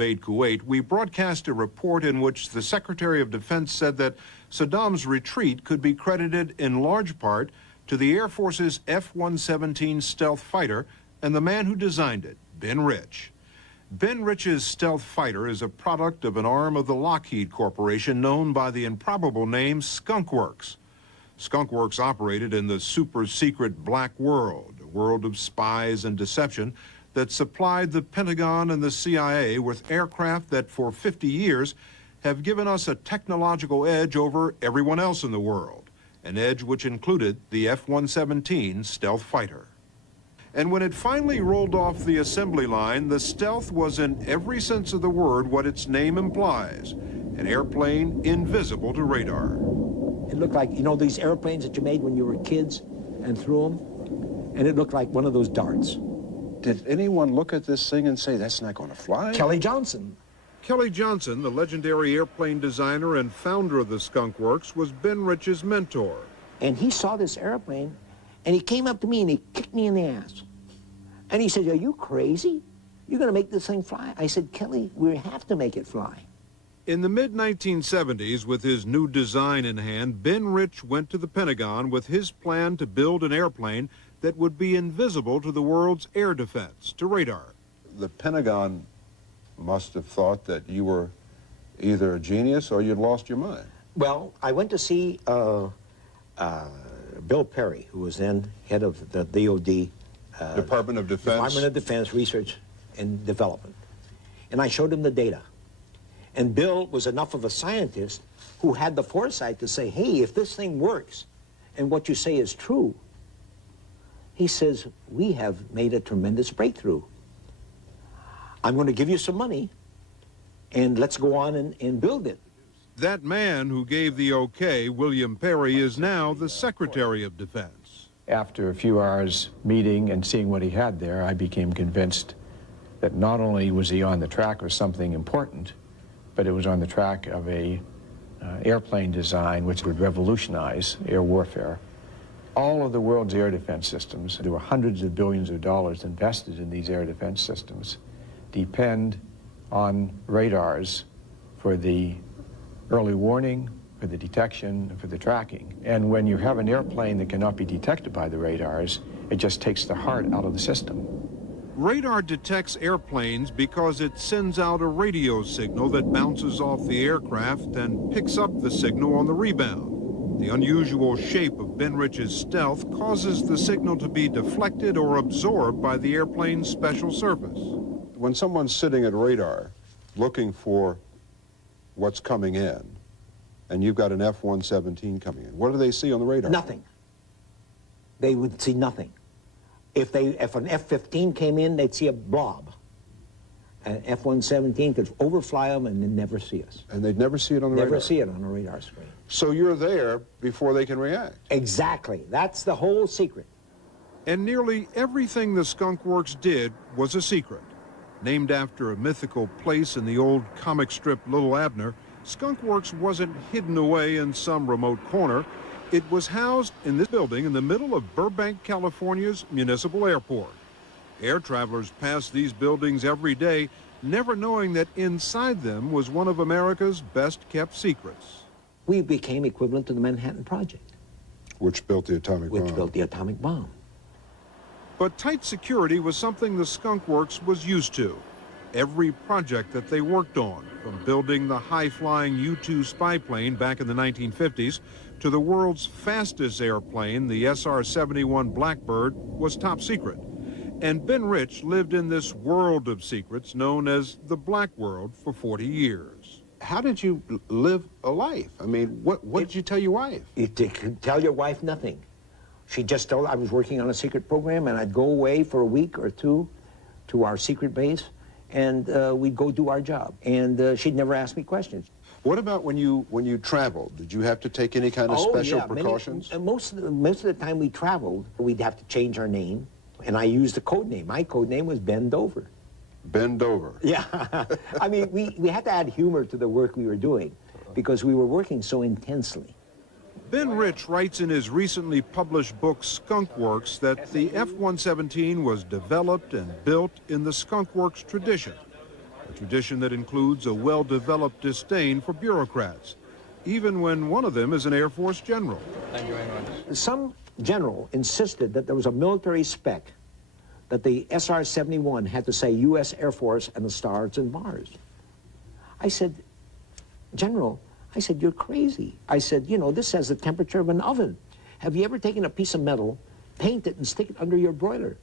Beit Kuwait, we broadcast a report in which the Secretary of Defense said that Saddam's retreat could be credited in large part to the Air Force's F-117 stealth fighter and the man who designed it, Ben Rich. Ben Rich's stealth fighter is a product of an arm of the Lockheed Corporation known by the improbable name Skunk Works. Skunk Works operated in the super-secret Black World, a world of spies and deception that supplied the Pentagon and the CIA with aircraft that for 50 years have given us a technological edge over everyone else in the world, an edge which included the F-117 stealth fighter. And when it finally rolled off the assembly line, the stealth was in every sense of the word what its name implies, an airplane invisible to radar. It looked like, you know, these airplanes that you made when you were kids and threw them? And it looked like one of those darts. Did anyone look at this thing and say, that's not going to fly? Kelly Johnson. Kelly Johnson, the legendary airplane designer and founder of the Skunk Works, was Ben Rich's mentor. And he saw this airplane, and he came up to me and he kicked me in the ass. And he said, are you crazy? You're going to make this thing fly? I said, Kelly, we have to make it fly. In the mid-1970s, with his new design in hand, Ben Rich went to the Pentagon with his plan to build an airplane that would be invisible to the world's air defense, to radar. The Pentagon must have thought that you were either a genius or you'd lost your mind. Well, I went to see Bill Perry, who was then head of the DOD. Department of Defense? Department of Defense Research and Development. And I showed him the data. And Bill was enough of a scientist who had the foresight to say, hey, if this thing works and what you say is true, he says, we have made a tremendous breakthrough. I'm going to give you some money, and let's go on and build it. That man who gave the okay, William Perry, is now the Secretary of Defense. After a few hours meeting and seeing what he had there, I became convinced that not only was he on the track of something important, but it was on the track of a airplane design which would revolutionize air warfare. All of the world's air defense systems, there were hundreds of billions of dollars invested in these air defense systems, depend on radars for the early warning, for the detection, and for the tracking. And when you have an airplane that cannot be detected by the radars, it just takes the heart out of the system. Radar detects airplanes because it sends out a radio signal that bounces off the aircraft and picks up the signal on the rebound. The unusual shape of Ben Rich's stealth causes the signal to be deflected or absorbed by the airplane's special surface. When someone's sitting at radar looking for what's coming in, and you've got an F-117 coming in, what do they see on the radar? Nothing. They would see nothing. If an F-15 came in, they'd see a blob. An F-117 could overfly them and then never see us. And they'd never see it on the radar? Never see it on a radar screen. So you're there before they can react? Exactly. That's the whole secret. And nearly everything the Skunk Works did was a secret. Named after a mythical place in the old comic strip Little Abner, Skunk Works wasn't hidden away in some remote corner. It was housed in this building in the middle of Burbank, California's municipal airport. Air travelers passed these buildings every day, never knowing that inside them was one of America's best-kept secrets. We became equivalent to the Manhattan Project. Which built the atomic bomb. Which built the atomic bomb. But tight security was something the Skunk Works was used to. Every project that they worked on, from building the high-flying U-2 spy plane back in the 1950s to the world's fastest airplane, the SR-71 Blackbird, was top secret. And Ben Rich lived in this world of secrets known as the Black World for 40 years. How did you live a life? I mean, what did you tell your wife? You could tell your wife nothing. She just told I was working on a secret program, and I'd go away for a week or two to our secret base, and we'd go do our job. And she'd never ask me questions. What about when you traveled? Did you have to take any kind of special precautions? Most of the time we traveled, we'd have to change our name, and I used a code name. My code name was Ben Dover. Ben Dover. Yeah. I mean, we had to add humor to the work we were doing because we were working so intensely. Ben Rich writes in his recently published book, Skunk Works, that the F-117 was developed and built in the Skunk Works tradition, which tradition that includes a well-developed disdain for bureaucrats, even when one of them is an Air Force general. Thank you very much. Some general insisted that there was a military spec that the SR-71 had to say U.S. Air Force and the stars and bars. I said, General, I said, you're crazy. I said, you know, this has the temperature of an oven. Have you ever taken a piece of metal, paint it, and stick it under your broiler?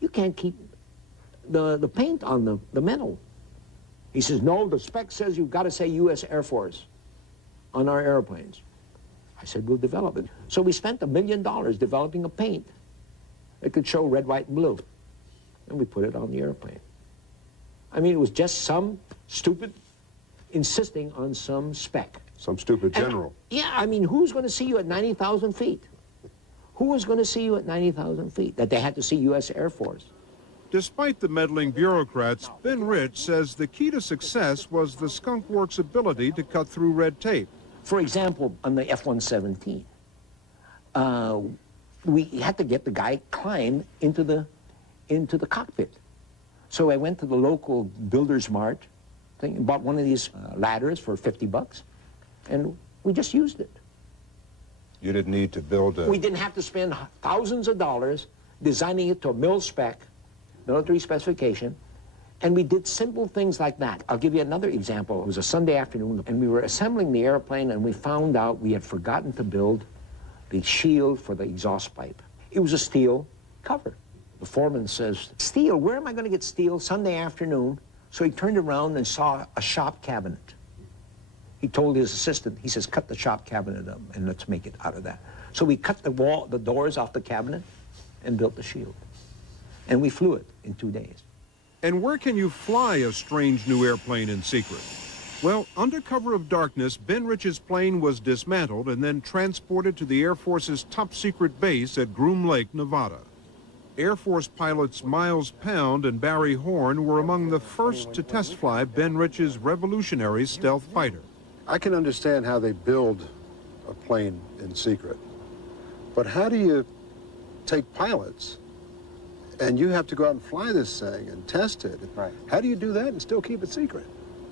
You can't keep the paint on the metal. He says, no, the spec says you've got to say U.S. Air Force on our airplanes. I said, we'll develop it. So we spent $1 million developing a paint that could show red, white, and blue. And we put it on the airplane. I mean, it was just some stupid insisting on some spec. Some stupid general. Yeah, I mean, who's going to see you at 90,000 feet? Who was going to see you at 90,000 feet? That they had to see U.S. Air Force. Despite the meddling bureaucrats, Ben Rich says the key to success was the Skunk Works' ability to cut through red tape. For example, on the F-117, we had to get the guy climb into the cockpit. So I went to the local builder's mart thing and bought one of these ladders for $50, and we just used it. You didn't need to build a... We didn't have to spend thousands of dollars designing it to a mil spec, military specification, and we did simple things like that. I'll give you another example. It was a Sunday afternoon, and we were assembling the airplane, and we found out we had forgotten to build the shield for the exhaust pipe. It was a steel cover. The foreman says, steel, where am I going to get steel Sunday afternoon? So he turned around and saw a shop cabinet. He told his assistant, he says, cut the shop cabinet up and let's make it out of that. So we cut the doors off the cabinet and built the shield. And we flew it in 2 days. And where can you fly a strange new airplane in secret? Well, under cover of darkness, Ben Rich's plane was dismantled and then transported to the Air Force's top-secret base at Groom Lake, Nevada. Air Force pilots Miles Pound and Barry Horn were among the first to test fly Ben Rich's revolutionary stealth fighter. I can understand how they build a plane in secret, but how do you take pilots and you have to go out and fly this thing and test it? Right. How do you do that and still keep it secret?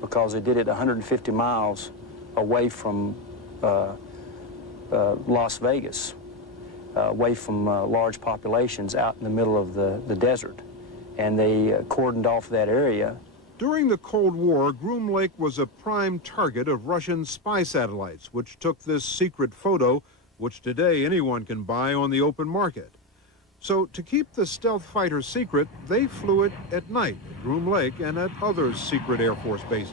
Because they did it 150 miles away from Las Vegas, away from large populations out in the middle of the desert. And they cordoned off that area. During the Cold War, Groom Lake was a prime target of Russian spy satellites, which took this secret photo, which today anyone can buy on the open market. So to keep the stealth fighter secret, they flew it at night at Groom Lake and at other secret Air Force bases.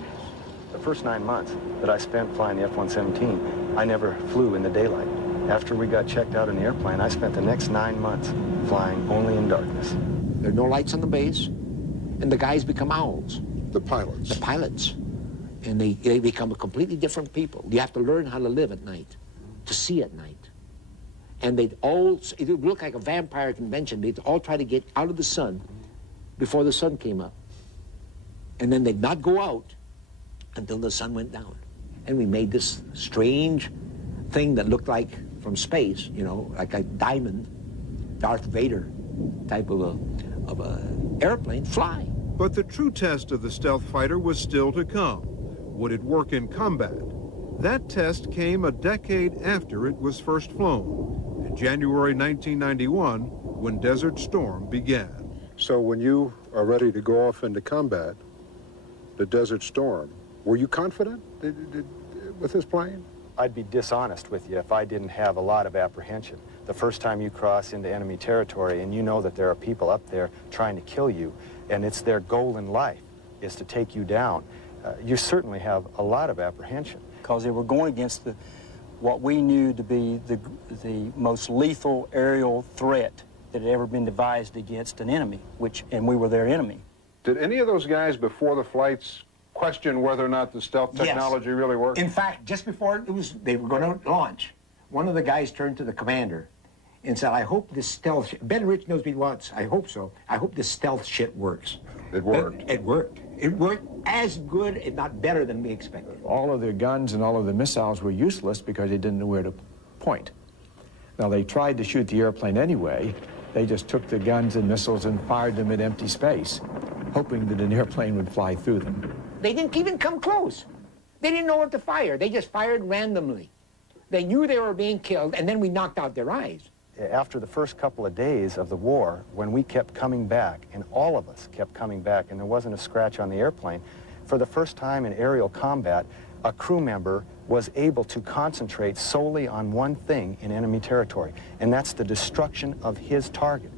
The first 9 months that I spent flying the F-117, I never flew in the daylight. After we got checked out in the airplane, I spent the next 9 months flying only in darkness. There are no lights on the base, and the guys become owls. The pilots. The pilots. And they become a completely different people. You have to learn how to live at night, to see at night. And it would look like a vampire convention. They'd all try to get out of the sun before the sun came up. And then they'd not go out until the sun went down. And we made this strange thing that looked like from space, you know, like a diamond, Darth Vader type of a airplane fly. But the true test of the stealth fighter was still to come. Would it work in combat? That test came a decade after it was first flown, in January 1991, when Desert Storm began. So when you are ready to go off into combat, the Desert Storm, were you confident with this plane? I'd be dishonest with you if I didn't have a lot of apprehension. The first time you cross into enemy territory and you know that there are people up there trying to kill you, and it's their goal in life is to take you down, you certainly have a lot of apprehension. Because they were going against what we knew to be the most lethal aerial threat that had ever been devised against an enemy, and we were their enemy. Did any of those guys before the flights question whether or not the stealth technology really worked? In fact, just before they were going to launch, one of the guys turned to the commander and said, I hope this stealth, Ben Rich knows me once, I hope so, I hope this stealth shit works. It worked. It worked. It worked as good, if not better, than we expected. All of their guns and all of the missiles were useless because they didn't know where to point. Now, they tried to shoot the airplane anyway. They just took the guns and missiles and fired them at empty space. hoping that an airplane would fly through them. They didn't even come close. They didn't know what to fire. They just fired randomly. They knew they were being killed, and then we knocked out their eyes. After the first couple of days of the war, when we kept coming back, and all of us kept coming back, and there wasn't a scratch on the airplane, for the first time in aerial combat, a crew member was able to concentrate solely on one thing in enemy territory, and that's the destruction of his target.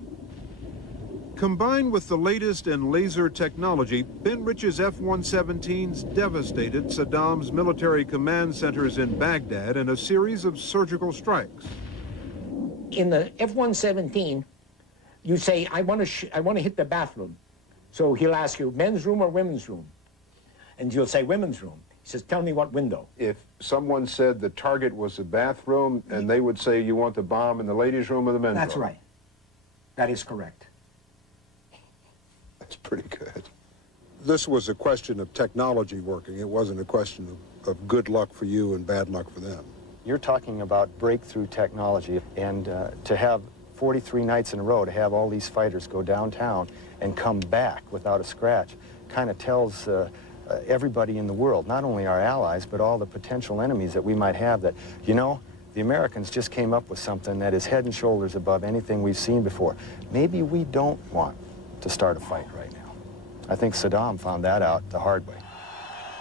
Combined with the latest in laser technology, Ben Rich's F-117s devastated Saddam's military command centers in Baghdad in a series of surgical strikes. In the F-117, you say, I want to hit the bathroom. So he'll ask you, men's room or women's room? And you'll say, women's room. He says, tell me what window. If someone said the target was the bathroom, and they would say, you want the bomb in the ladies' room or the men's room? That's right. That is correct. That's pretty good. This was a question of technology working. It wasn't a question of good luck for you and bad luck for them. You're talking about breakthrough technology, and to have 43 nights in a row, to have all these fighters go downtown and come back without a scratch, kind of tells everybody in the world, not only our allies, but all the potential enemies that we might have, that, you know, the Americans just came up with something that is head and shoulders above anything we've seen before. Maybe we don't want to start a fight right now. I think Saddam found that out the hard way.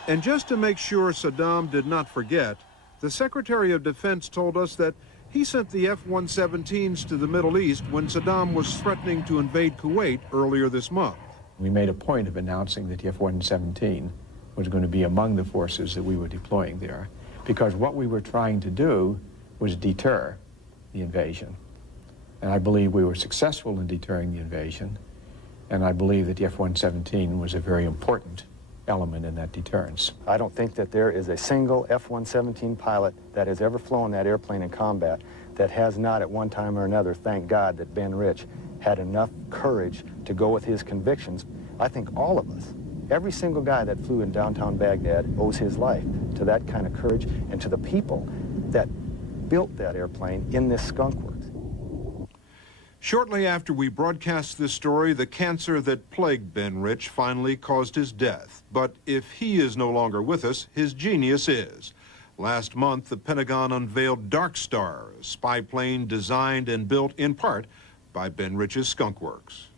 And just to make sure Saddam did not forget, the Secretary of Defense told us that he sent the F-117s to the Middle East when Saddam was threatening to invade Kuwait earlier this month. We made a point of announcing that the F-117 was going to be among the forces that we were deploying there, because what we were trying to do was deter the invasion. And I believe we were successful in deterring the invasion, and I believe that the F-117 was a very important element in that deterrence. I don't think that there is a single F-117 pilot that has ever flown that airplane in combat that has not at one time or another, thank God that Ben Rich had enough courage to go with his convictions. I think all of us, every single guy that flew in downtown Baghdad owes his life to that kind of courage and to the people that built that airplane in this skunk works. Shortly after we broadcast this story, the cancer that plagued Ben Rich finally caused his death. But if he is no longer with us, his genius is. Last month, the Pentagon unveiled Dark Star, a spy plane designed and built in part by Ben Rich's skunk works.